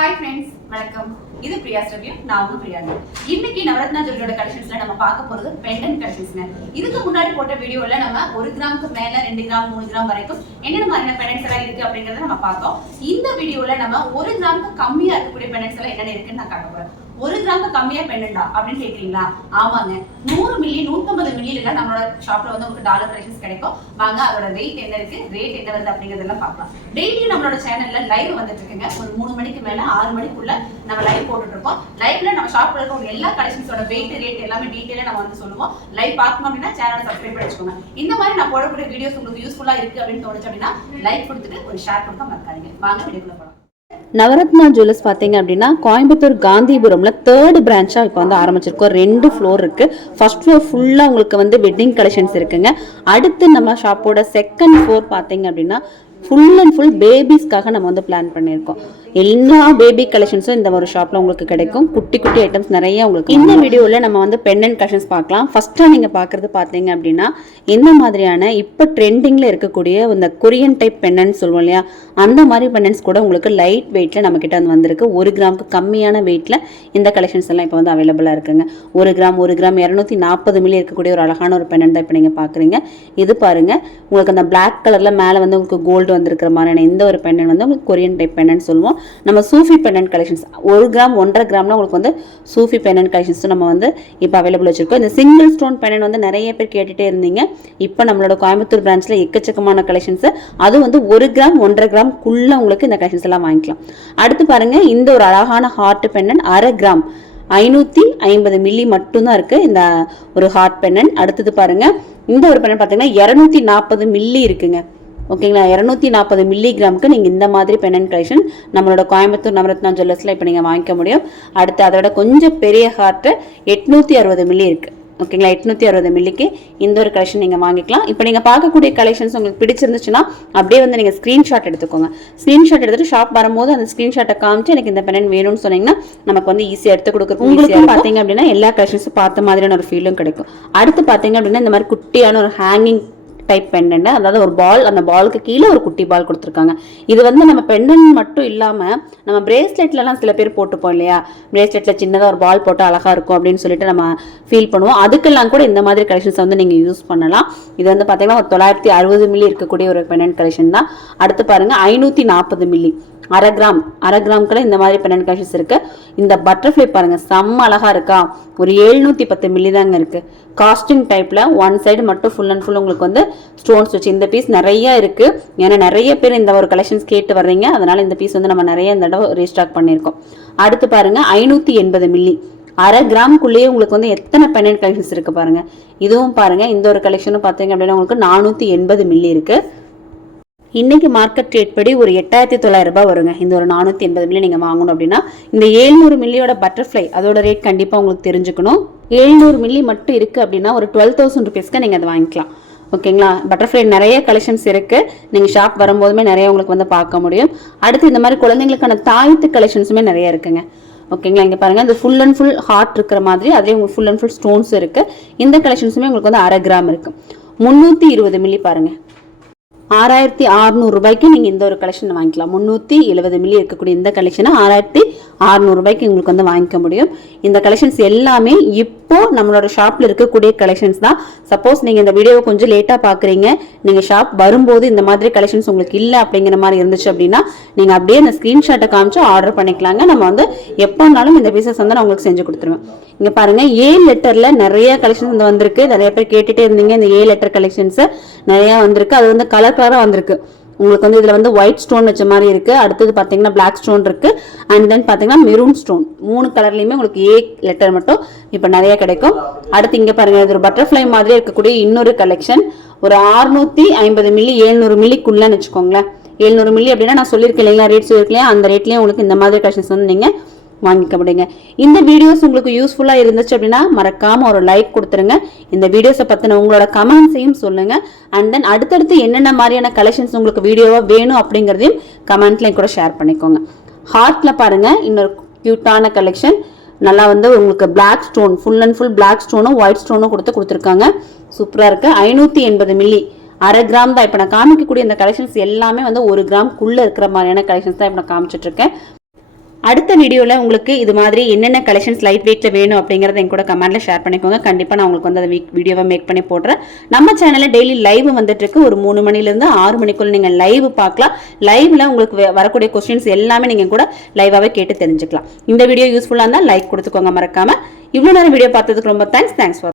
Hi friends, welcome. இது பிரியாஸ் review. நான் உங்க பிரியாங்க. இன்னைக்கு நவரத்னா ஜுவல்லரியோட கலெக்ஷன்ஸ்ல நம்ம பார்க்க போறது பெண்டன்ட் கலெக்ஷன்ஸ்ங்க. இதுக்கு முன்னாடி போட்ட வீடியோல நம்ம 1 கிராமுக்கு மேல 2 கிராம் 3 கிராம் வரைக்கும் என்னென்ன மாதிரியான பெண்டன்ட்ஸ் எல்லாம் இருக்கு அப்படிங்கறத நம்ம பார்த்தோம். இந்த வீடியோல நம்ம 1 கிராமுக்கு கம்மியா இருக்கக்கூடிய பெண்டன்ட்ஸ் எல்லாம் என்னென்ன இருக்குன்னு நான் காட்ட போறேன். 1 கிராமுக்கு கம்மியா பெண்டன்டா அப்படின்னு கேக்குறீங்களா? ஆமாங்க. 100 மில்லி 150 மில்லில நம்மளோட ஷாப்ல வந்து உங்களுக்கு டாலர் கலெக்ஷன்ஸ் கிடைக்கும். வாங்க அதோட வெயிட் என்ன இருக்கு, ரேட் என்ன வருது அப்படிங்கறதெல்லாம் பார்க்கலாம். டெய்லி நம்மளோட சேனல்ல லைவ் வந்துட்டு இருக்குங்க. ஒரு 3 மணிக்கு மேல 6 மணிக்குள்ள நம்ம லைவ் போட்டுட்டு இருக்கோம். லைவ்ல நம்ம ஷாப்ல இருக்க எல்லா கலெக்ஷன்ஸோட வெயிட் ரேட் எல்லாமே டீடைலா நம்ம வந்து சொல்லுவோம். லைவ் பார்க்கணும் அப்படின்னா சேனலை சப்ஸ்கிரைப் பண்ணி வச்சுக்கோங்க. இந்த மாதிரி நான் போடக்கூடிய வீடியோஸ் உங்களுக்கு யூஸ்ஃபுல்லா இருக்கு அப்படின்னு தோணுச்சு அப்படின்னா லைக் கொடுத்துட்டு ஒரு ஷேர் கொடுக்க மறக்காதீங்க. வாங்க வீடியோக்குள்ள போலாம். நவரத்னா ஜுவல்லர்ஸ் பார்த்தீங்க அப்படின்னா கோயம்புத்தூர் காந்திபுரம்ல 3rd பிரான்ச்சா இப்போ வந்து ஆரம்பிச்சிருக்கோம். 2 ஃப்ளோர் இருக்கு. ஃபர்ஸ்ட் ஃப்ளோர் ஃபுல்லா உங்களுக்கு வந்து வெட்டிங் கலெக்ஷன்ஸ் இருக்குங்க. அடுத்து நம்ம ஷாப்போட 2nd ஃப்ளோர் பார்த்தீங்க அப்படின்னா ஃபுல் அண்ட் ஃபுல் பேபிஸ்க்காக நம்ம வந்து பிளான் பண்ணியிருக்கோம். எல்லா பேபி கலெக்ஷன்ஸும் இந்த ஒரு ஷாப்ல உங்களுக்கு கிடைக்கும். குட்டி குட்டி ஐட்டம்ஸ் நிறைய உங்களுக்கு. இந்த வீடியோவில் நம்ம வந்து பெண்டன்ட் கலெக்ஷன்ஸ் பார்க்கலாம். ஃபர்ஸ்டா நீங்க பார்க்கறது பார்த்தீங்க அப்படின்னா இந்த மாதிரியான இப்போ ட்ரெண்டிங்ல இருக்கக்கூடிய இந்த கொரியன் டைப் பெண்டன்ட் சொல்லுவோம் இல்லையா, அந்த மாதிரி பெண்டன்ட்ஸ் கூட உங்களுக்கு லைட் வெயிட்ல நம்ம கிட்ட வந்திருக்கு. 1 கிராமுக்கு கம்மியான வெயிட்ல இந்த கலெக்ஷன்ஸ் எல்லாம் இப்போ வந்து அவைலபிளா இருக்குங்க. 1 கிராம் 240 மில்லி இருக்கக்கூடிய ஒரு அழகான ஒரு பெண்டன்ட் தான் இப்போ நீங்க பாக்குறீங்க. இது பாருங்க, உங்களுக்கு அந்த பிளாக் கலர்ல மேல வந்து உங்களுக்கு கோல்டு வந்திருக்கிற மாதிரியான இந்த ஒரு பெண்டன்ட் வந்து உங்களுக்கு கொரியன் டைப் பெண்டன்ட் சொல்லுவோம். நம்ம சூஃபி பெண்டன்ட் கலெக்ஷன்ஸ் 1 கிராம் 1.5 கிராம்ல உங்களுக்கு வந்து சூஃபி பெண்டன்ட் கலெக்ஷன்ஸ் நம்ம வந்து இப்போ அவைலபிள் வச்சிருக்கோம். இந்த சிங்கிள் ஸ்டோன் பெண்டன்ட் வந்து நிறைய பேர் கேட்டுட்டே இருந்தீங்க. இப்போ நம்மளோட கோயம்புத்தூர் பிரான்ச்ல எக்கச்சக்கமான கலெக்ஷன்ஸ், அது வந்து 1 கிராம் 1.5 கிராம் குள்ள உங்களுக்கு இந்த கலெக்ஷன்ஸ் எல்லாம் வாங்கிக்கலாம். அடுத்து பாருங்க, இந்த ஒரு அழகான ஹார்ட் பெண்டன்ட் 1/2 கிராம் 550 மில்லி மட்டும் தான் இருக்கு இந்த ஒரு ஹார்ட் பெண்டன்ட். அடுத்தது பாருங்க, இந்த ஒரு பெண்டன்ட் பாத்தீங்கன்னா 240 மில்லி இருக்குங்க. ஓகேங்களா, 240 மில்லி கிராமுக்கு நீங்க இந்த மாதிரி பெண்டன்ட் கலெக்ஷன் நம்மளோட கோயம்புத்தூர் நவரத்னா ஜுவல்லர்ஸ்ல இப்போ நீங்க வாங்கிக்க முடியும். அடுத்து அதோட கொஞ்சம் பெரிய ஹார்ட் 860 மில்லி இருக்கு. ஓகேங்களா, 860 மில்லிக்கு இந்த ஒரு கலெக்ஷன் நீங்க வாங்கிக்கலாம். இப்போ நீங்க பார்க்கக்கூடிய கலெக்ஷன்ஸ் உங்களுக்கு பிடிச்சிருந்துச்சுன்னா அப்படியே வந்து நீங்க ஸ்கிரீன்ஷாட் எடுத்துக்கோங்க. ஸ்கிரீன்ஷாட் எடுத்துட்டு ஷாப் வரும்போது அந்த ஸ்கிரீன்ஷாட்டை காமிச்சு எனக்கு இந்த பெண்டன்ட் வேணும்னு சொன்னீங்கன்னா நமக்கு வந்து ஈஸியா எடுத்து கொடுக்குறது. உங்களுக்கு பாத்தீங்க அப்படின்னா எல்லா கலெக்ஷன்ஸும் பார்த்த மாதிரியான ஒரு ஃபீலும் கிடைக்கும். அடுத்து பாத்தீங்க அப்படின்னா இந்த மாதிரி குட்டியான ஒரு ஹேங்கிங் டைப் பெண்டன்ட், அதாவது ஒரு பால், அந்த பாலுக்கு கீழே ஒரு குட்டி பால் கொடுத்துருக்காங்க. இது வந்து நம்ம பெண்டன்ட் மட்டும் இல்லாம நம்ம பிரேஸ்லெட்ல எல்லாம் சில பேர் போட்டுப்போம் இல்லையா, பிரேஸ்லெட்ல சின்னதா ஒரு பால் போட்டு அழகா இருக்கும் அப்படின்னு சொல்லிட்டு நம்ம ஃபீல் பண்ணுவோம். அதுக்கெல்லாம் கூட இந்த மாதிரி கலெக்ஷன்ஸ் வந்து நீங்க யூஸ் பண்ணலாம். இது வந்து பாத்தீங்கன்னா ஒரு 960 மில்லி இருக்கக்கூடிய ஒரு பெண்டன்ட் கலெக்ஷன் தான். அடுத்து பாருங்க, 540 மில்லி 1/2 கிராம்க்குள்ள இந்த மாதிரி பெண்டன்ட் கலெக்ஷன்ஸ் இருக்கு. இந்த பட்டர்ஃப்ளை பாருங்க, செம்ம அழகா இருக்கா. ஒரு 710 மில்லி தாங்க இருக்கு. காஸ்டிங் டைப்ல ஒன் சைடு மட்டும் ஃபுல் அண்ட் ஃபுல் உங்களுக்கு வந்து ஸ்டோன்ஸ் வச்சு இந்த பீஸ் நிறைய இருக்கு. ஏன்னா நிறைய பேர் இந்த ஒரு கலெக்ஷன்ஸ் கேட்டு வர்றீங்க, அதனால இந்த பீஸ் வந்து நம்ம நிறைய இந்த தடவை ரீஸ்டாக் பண்ணியிருக்கோம். அடுத்து பாருங்க, 580 மில்லி 1/2 கிராமுக்குள்ளேயே உங்களுக்கு வந்து எத்தனை பெண்டன்ட் கலெக்ஷன்ஸ் இருக்கு பாருங்க. இதுவும் பாருங்க, இந்த ஒரு கலெக்ஷனும் பாத்தீங்க அப்படின்னா உங்களுக்கு 480 மில்லி இருக்கு. இன்னைக்கு மார்க்கெட் ரேட் படி ஒரு 8,900 ரூபாய் வருங்க. இந்த ஒரு 480 மில்லி நீங்க வாங்கணும் அப்படின்னா இந்த 700 மில்லியோட பட்டர்ஃப்ளை அதோட ரேட் கண்டிப்பா உங்களுக்கு தெரிஞ்சுக்கணும். 700 மில்லி மட்டும் இருக்கு அப்படின்னா ஒரு 12,000 ருபீஸ்க்கு நீங்க அதை வாங்கிக்கலாம். ஓகேங்களா, பட்டர்ஃப்ளை நிறைய கலெக்ஷன்ஸ் இருக்கு. நீங்க ஷாப் வரும்போதுமே நிறைய உங்களுக்கு வந்து பார்க்க முடியும். அடுத்து இந்த மாதிரி குழந்தைங்களுக்கான தாயத்து கலெக்ஷன்ஸுமே நிறைய இருக்குங்க. ஓகேங்களா, இங்க பாருங்க, இந்த ஃபுல் அண்ட் ஃபுல் ஹார்ட் இருக்கிற மாதிரி அதே உங்களுக்கு ஃபுல் அண்ட் ஃபுல் ஸ்டோன்ஸ் இருக்கு. இந்த கலெக்ஷன்ஸுமே உங்களுக்கு வந்து 1/2 கிராம் இருக்கு. 320 மில்லி பாருங்க, 6,600 ரூபாய்க்கு நீங்க இந்த ஒரு கலெக்ஷன் வாங்கிக்கலாம். 370 மில்லி இருக்கக்கூடிய இந்த கலெக்ஷனை 6,600 ரூபாய்க்கு உங்களுக்கு வந்து வாங்கிக்க முடியும். இந்த கலெக்ஷன்ஸ் எல்லாமே இப்போ நம்மளோட ஷாப்ல இருக்கக்கூடிய கலெக்ஷன்ஸ் தான். சப்போஸ் நீங்க இந்த வீடியோவை கொஞ்சம் லேட்டா பாக்குறீங்க, நீங்க ஷாப் வரும்போது இந்த மாதிரி கலெக்ஷன்ஸ் உங்களுக்கு இல்ல அப்படிங்கிற மாதிரி இருந்துச்சு அப்படின்னா நீங்க அப்படியே இந்த ஸ்கிரீன்ஷாட்டை காமிச்சு ஆர்டர் பண்ணிக்கலாங்க. நம்ம வந்து எப்போனாலும் இந்த பீசஸ் வந்து நான் உங்களுக்கு செஞ்சு கொடுத்துருவேன். இங்க பாருங்க, A லெட்டர்ல நிறைய கலெக்ஷன்ஸ் வந்து வந்திருக்கு. நிறைய பேர் கேட்டுட்டே இருந்தீங்க, இந்த A லெட்டர் கலெக்ஷன்ஸ் நிறைய வந்திருக்கு. அது வந்து கலர் கலரா வந்திருக்கு. உங்களுக்கு வந்து இதுல வந்து ஒயிட் ஸ்டோன் வச்ச மாதிரி இருக்கு. அடுத்தது பாத்தீங்கன்னா பிளாக் ஸ்டோன் இருக்கு. அண்ட் தென் பாத்தீங்கன்னா மெரூன் ஸ்டோன். 3 கலர்லயுமே உங்களுக்கு A லெட்டர் மட்டும் இப்ப நிறைய கிடைக்கும். அடுத்து இங்க பாருங்க, இது ஒரு பட்டர்ஃப்ளை மாதிரி இருக்கக்கூடிய இன்னொரு கலெக்ஷன். ஒரு 650 மில்லி 700 மில்லிக்குள்ளன்னு வச்சுக்கோங்களேன். 700 மில்லி அப்படின்னா நான் சொல்லியிருக்கேன் இல்லைங்களா, ரேட் சொல்லியிருக்கேன், அந்த ரேட்லயே உங்களுக்கு இந்த மாதிரி கலெக்ஷன்ஸ் வந்து நீங்க வாங்கிக்க முடியுங்க. இந்த வீடியோஸ் உங்களுக்கு யூஸ்ஃபுல்லா இருந்துச்சு அப்படின்னா மறக்காம ஒரு லைக் கொடுத்துருங்க. இந்த வீடியோஸை பத்தின உங்களோட கமெண்ட்ஸையும் சொல்லுங்க. அண்ட் தென் அடுத்தடுத்து என்னென்ன மாதிரியான கலெக்ஷன்ஸ் உங்களுக்கு வீடியோவா வேணும் அப்படிங்கறதையும் கமெண்ட்ல கூட ஷேர் பண்ணிக்கோங்க. ஹார்ட்ல பாருங்க, இன்னொரு கியூட்டான கலெக்ஷன். நல்லா வந்து உங்களுக்கு black stone, full and full black ஸ்டோனும் ஒயிட் ஸ்டோனும் கொடுத்துருக்காங்க. சூப்பரா இருக்கு. 580 மில்லி 1/2 கிராம் தான். இப்ப நான் காமிக்கக்கூடிய இந்த கலெக்ஷன்ஸ் எல்லாமே வந்து 1 கிராம் குள்ள இருக்கிற மாதிரியான கலெக்ஷன்ஸ் தான் இப்ப நான் காமிச்சிட்டு இருக்கேன். அடுத்த வீடியோவில் உங்களுக்கு இது மாதிரி என்னென்ன கலெக்ஷன்ஸ் லைட் வெயிட்டில் வேணும் அப்படிங்கிறத என் கூட கமெண்ட்டில் ஷேர் பண்ணிக்கோங்க. கண்டிப்பாக நான் உங்களுக்கு வந்து அந்த வீடியோவை மேக் பண்ணி போடுறேன். நம்ம சேனலில் டெய்லி லைவ் வந்துட்டு இருக்கு. ஒரு 3 மணிலேருந்து 6 மணிக்குள்ள நீங்கள் லைவ் பார்க்கலாம். லைவ்ல உங்களுக்கு வரக்கூடிய கொஸ்டின்ஸ் எல்லாமே நீங்கள் கூட லைவாகவே கேட்டு தெரிஞ்சுக்கலாம். இந்த வீடியோ யூஸ்ஃபுல்லாக இருந்தால் லைக் கொடுத்துக்கோங்க மறக்காம. இவ்வளோ நேரம் வீடியோ பார்த்ததுக்கு ரொம்ப தேங்க்ஸ் ஃபார்